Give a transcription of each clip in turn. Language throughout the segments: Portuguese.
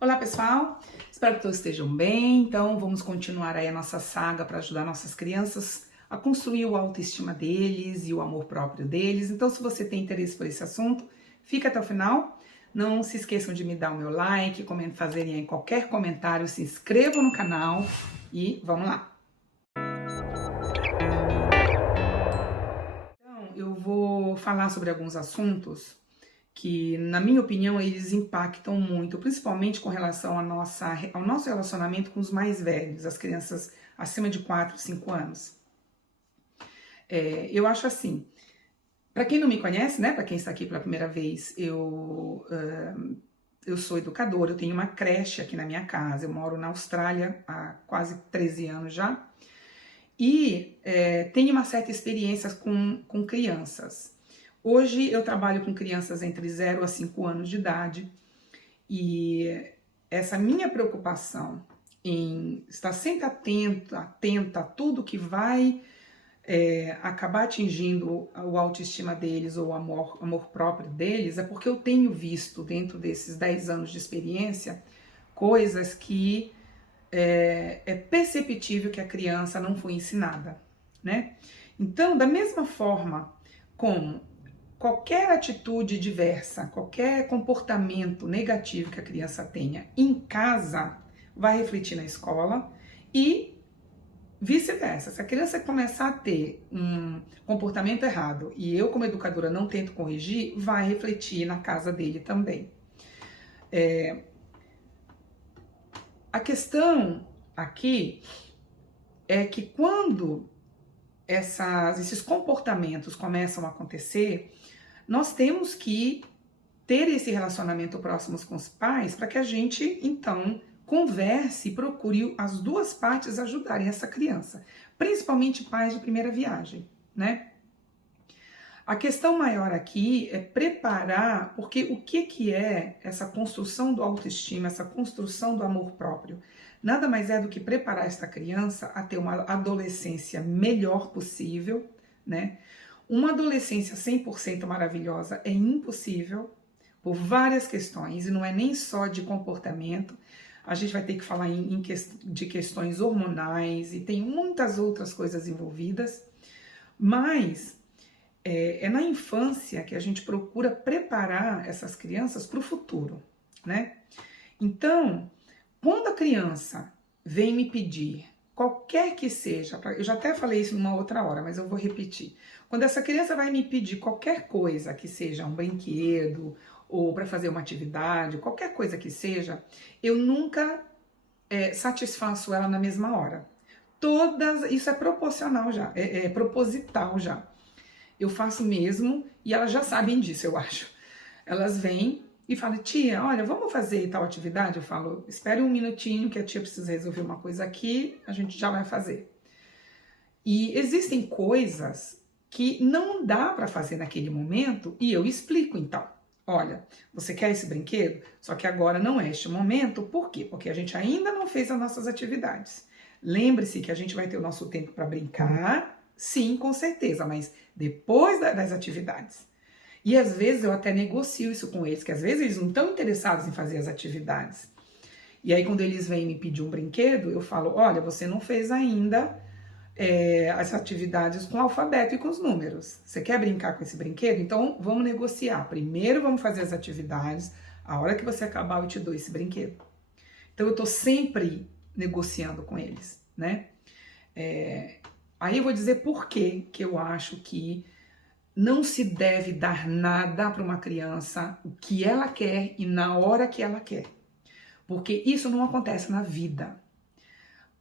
Olá pessoal, espero que todos estejam bem. Então vamos continuar aí a nossa saga para ajudar nossas crianças a construir o autoestima deles e o amor próprio deles. Então se você tem interesse por esse assunto, fica até o final. Não se esqueçam de me dar o meu like, fazerem aí qualquer comentário, se inscrevam no canal e vamos lá. Então eu vou falar sobre alguns assuntos que, na minha opinião, eles impactam muito, principalmente com relação ao nosso relacionamento com os mais velhos, as crianças acima de 4, 5 anos. Eu acho assim, para quem não me conhece, né, para quem está aqui pela primeira vez, eu sou educadora, eu tenho uma creche aqui na minha casa, eu moro na Austrália há quase 13 anos já, e tenho uma certa experiência com crianças. Hoje eu trabalho com crianças entre 0 a 5 anos de idade e essa minha preocupação em estar sempre atenta a tudo que vai acabar atingindo o autoestima deles ou o amor próprio deles é porque eu tenho visto dentro desses 10 anos de experiência coisas que é perceptível que a criança não foi ensinada, né? Então, da mesma forma como qualquer atitude diversa, qualquer comportamento negativo que a criança tenha em casa vai refletir na escola e vice-versa. Se a criança começar a ter um comportamento errado e eu, como educadora, não tento corrigir, vai refletir na casa dele também. A questão aqui é que quando esses comportamentos começam a acontecer, nós temos que ter esse relacionamento próximo com os pais para que a gente, então, converse e procure as duas partes ajudarem essa criança, principalmente pais de primeira viagem, né? A questão maior aqui é preparar, porque o que é essa construção do autoestima, essa construção do amor próprio? Nada mais é do que preparar esta criança a ter uma adolescência melhor possível, né? Uma adolescência 100% maravilhosa é impossível por várias questões, e não é nem só de comportamento, a gente vai ter que falar de questões hormonais e tem muitas outras coisas envolvidas, mas é na infância que a gente procura preparar essas crianças para o futuro, né? Então, quando a criança vem me pedir qualquer que seja, eu já até falei isso numa outra hora, mas eu vou repetir. Quando essa criança vai me pedir qualquer coisa, que seja um brinquedo, ou para fazer uma atividade, qualquer coisa que seja, eu nunca satisfaço ela na mesma hora. Isso é proporcional já, é proposital já. Eu faço mesmo e elas já sabem disso, eu acho. Elas vêm e falam, tia, olha, vamos fazer tal atividade? Eu falo, espere um minutinho que a tia precisa resolver uma coisa aqui, a gente já vai fazer. E existem coisas que não dá para fazer naquele momento e eu explico então. Olha, você quer esse brinquedo? Só que agora não é este momento, por quê? Porque a gente ainda não fez as nossas atividades. Lembre-se que a gente vai ter o nosso tempo para brincar, sim, com certeza, mas depois das atividades. E às vezes eu até negocio isso com eles, que às vezes eles não estão interessados em fazer as atividades. E aí quando eles vêm me pedir um brinquedo, eu falo, olha, você não fez ainda as atividades com o alfabeto e com os números. Você quer brincar com esse brinquedo? Então vamos negociar. Primeiro vamos fazer as atividades, a hora que você acabar eu te dou esse brinquedo. Então eu estou sempre negociando com eles, né? Aí eu vou dizer por que eu acho que não se deve dar nada para uma criança o que ela quer e na hora que ela quer. Porque isso não acontece na vida.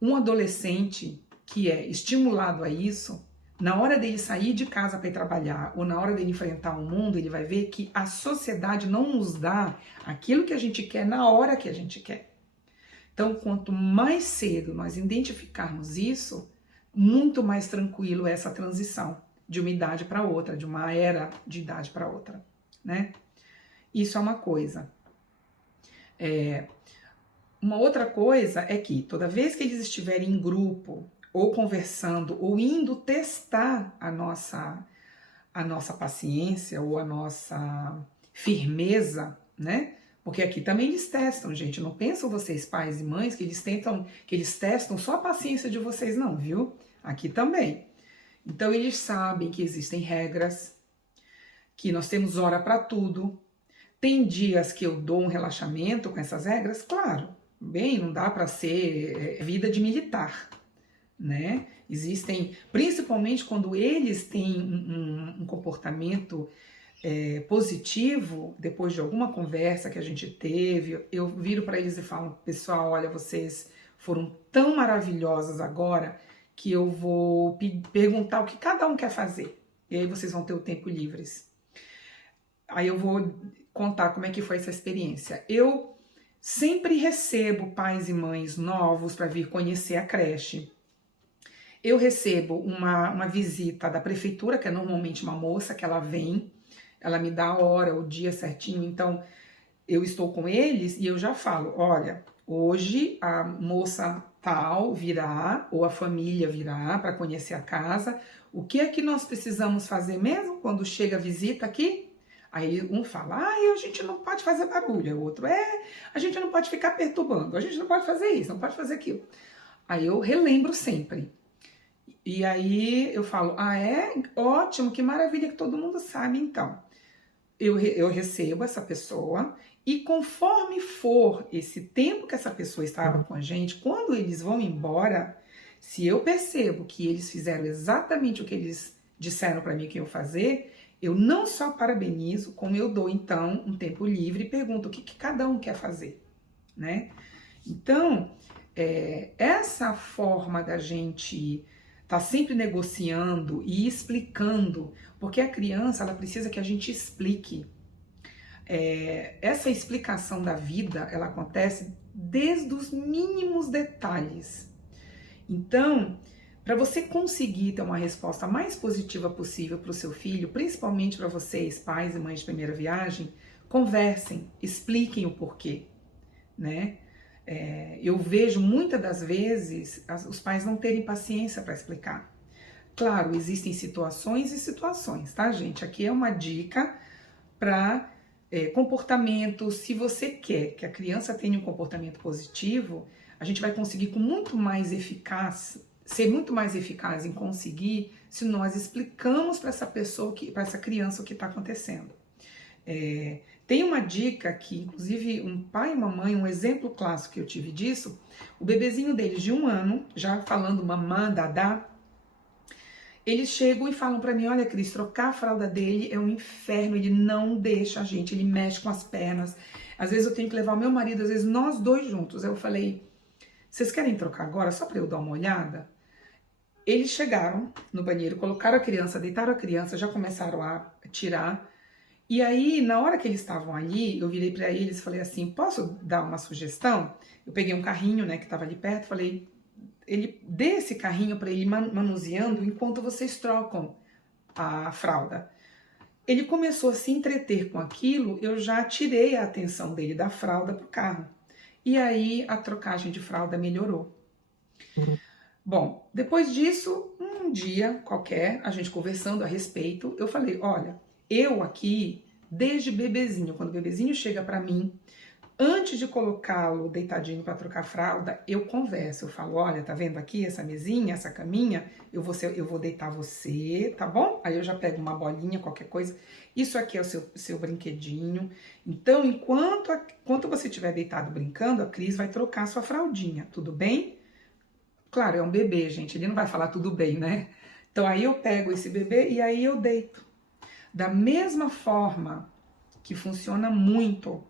Um adolescente que é estimulado a isso, na hora dele sair de casa para ir trabalhar ou na hora dele enfrentar o mundo, ele vai ver que a sociedade não nos dá aquilo que a gente quer na hora que a gente quer. Então, quanto mais cedo nós identificarmos isso, muito mais tranquilo é essa transição de uma idade para outra, de uma era de idade para outra, né? Isso é uma coisa. Uma outra coisa é que toda vez que eles estiverem em grupo, ou conversando, ou indo testar a nossa paciência ou a nossa firmeza, né? Porque aqui também eles testam, gente. Não pensam vocês, pais e mães, que eles testam só a paciência de vocês, não, viu? Aqui também. Então eles sabem que existem regras, que nós temos hora para tudo. Tem dias que eu dou um relaxamento com essas regras, claro. Bem, não dá para ser vida de militar, né? Existem, principalmente quando eles têm um comportamento positivo, depois de alguma conversa que a gente teve, eu viro para eles e falo, pessoal, olha, vocês foram tão maravilhosos agora que eu vou perguntar o que cada um quer fazer. E aí vocês vão ter o tempo livres. Aí eu vou contar como é que foi essa experiência. Eu sempre recebo pais e mães novos para vir conhecer a creche. Eu recebo uma visita da prefeitura, que é normalmente uma moça que ela vem, ela me dá a hora, o dia certinho, então eu estou com eles e eu já falo, olha, hoje a moça tal virá, ou a família virá para conhecer a casa, o que é que nós precisamos fazer mesmo quando chega a visita aqui? Aí um fala, a gente não pode fazer barulho, o outro a gente não pode ficar perturbando, a gente não pode fazer isso, não pode fazer aquilo. Aí eu relembro sempre. E aí eu falo, ótimo, que maravilha que todo mundo sabe então. Eu recebo essa pessoa e conforme for esse tempo que essa pessoa estava com a gente, quando eles vão embora, se eu percebo que eles fizeram exatamente o que eles disseram para mim que iam fazer, eu não só parabenizo, como eu dou então um tempo livre e pergunto o que cada um quer fazer, né? Então, essa forma da gente tá sempre negociando e explicando, porque a criança ela precisa que a gente explique. Essa explicação da vida, ela acontece desde os mínimos detalhes. Então, para você conseguir ter uma resposta mais positiva possível para o seu filho, principalmente para vocês, pais e mães de primeira viagem, conversem, expliquem o porquê, né? Eu vejo muitas das vezes os pais não terem paciência para explicar. Claro, existem situações e situações, tá, gente? Aqui é uma dica para comportamentos. Se você quer que a criança tenha um comportamento positivo, a gente vai conseguir com muito mais ser muito mais eficaz em conseguir se nós explicamos para essa pessoa, para essa criança o que está acontecendo. Tem uma dica que, inclusive, um pai e uma mãe, um exemplo clássico que eu tive disso, o bebezinho deles de 1 ano, já falando mamã, dadá, eles chegam e falam pra mim, olha, Cris, trocar a fralda dele é um inferno, ele não deixa a gente, ele mexe com as pernas, às vezes eu tenho que levar o meu marido, às vezes nós dois juntos. Eu falei, vocês querem trocar agora, só pra eu dar uma olhada? Eles chegaram no banheiro, colocaram a criança, deitaram a criança, já começaram a tirar. E aí, na hora que eles estavam ali, eu virei para eles e falei assim, posso dar uma sugestão? Eu peguei um carrinho, né, que estava ali perto, falei, dê esse carrinho para ele manuseando enquanto vocês trocam a fralda. Ele começou a se entreter com aquilo, eu já tirei a atenção dele da fralda pro carro. E aí a trocagem de fralda melhorou. Bom, depois disso, um dia qualquer, a gente conversando a respeito, eu falei, olha, eu aqui, desde bebezinho, quando o bebezinho chega para mim, antes de colocá-lo deitadinho para trocar fralda, eu converso, eu falo, olha, tá vendo aqui essa mesinha, essa caminha? Eu vou deitar você, tá bom? Aí eu já pego uma bolinha, qualquer coisa. Isso aqui é o seu brinquedinho. Então, enquanto você estiver deitado brincando, a Cris vai trocar sua fraldinha, tudo bem? Claro, é um bebê, gente, ele não vai falar tudo bem, né? Então aí eu pego esse bebê e aí eu deito. Da mesma forma que funciona muito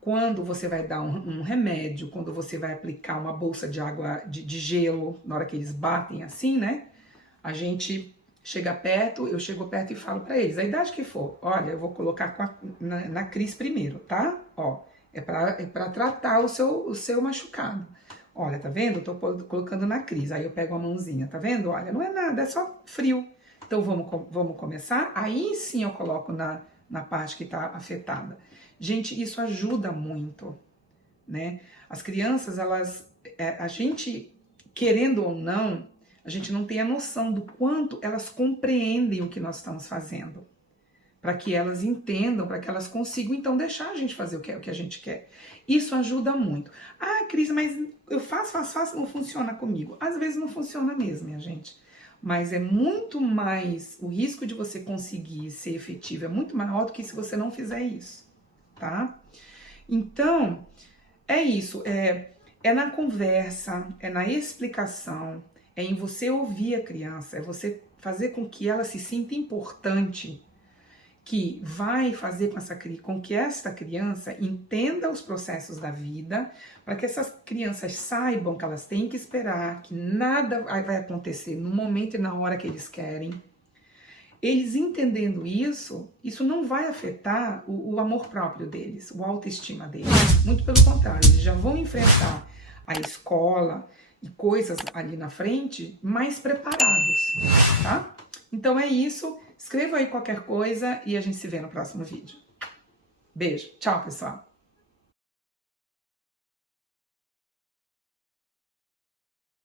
quando você vai dar um remédio, quando você vai aplicar uma bolsa de água de gelo, na hora que eles batem assim, né? A gente chega perto, eu chego perto e falo para eles, a idade que for, olha, eu vou colocar na Cris primeiro, tá? Ó, é para tratar o seu machucado. Olha, tá vendo? Eu tô colocando na Cris, aí eu pego a mãozinha, tá vendo? Olha, não é nada, é só frio. Então vamos começar? Aí sim eu coloco na parte que tá afetada. Gente, isso ajuda muito, né? As crianças, a gente, querendo ou não, a gente não tem a noção do quanto elas compreendem o que nós estamos fazendo, para que elas entendam, para que elas consigam então deixar a gente fazer o que a gente quer. Isso ajuda muito. Ah, Cris, mas eu faço, não funciona comigo. Às vezes não funciona mesmo, minha gente. Mas é muito mais, o risco de você conseguir ser efetivo é muito maior do que se você não fizer isso, tá? Então, é isso, é na conversa, é na explicação, é em você ouvir a criança, é você fazer com que ela se sinta importante, que vai fazer com que esta criança entenda os processos da vida, para que essas crianças saibam que elas têm que esperar, que nada vai acontecer no momento e na hora que eles querem. Eles entendendo isso, isso não vai afetar o amor próprio deles, o autoestima deles. Muito pelo contrário, eles já vão enfrentar a escola e coisas ali na frente mais preparados, tá? Então é isso. Escreva aí qualquer coisa e a gente se vê no próximo vídeo. Beijo. Tchau, pessoal.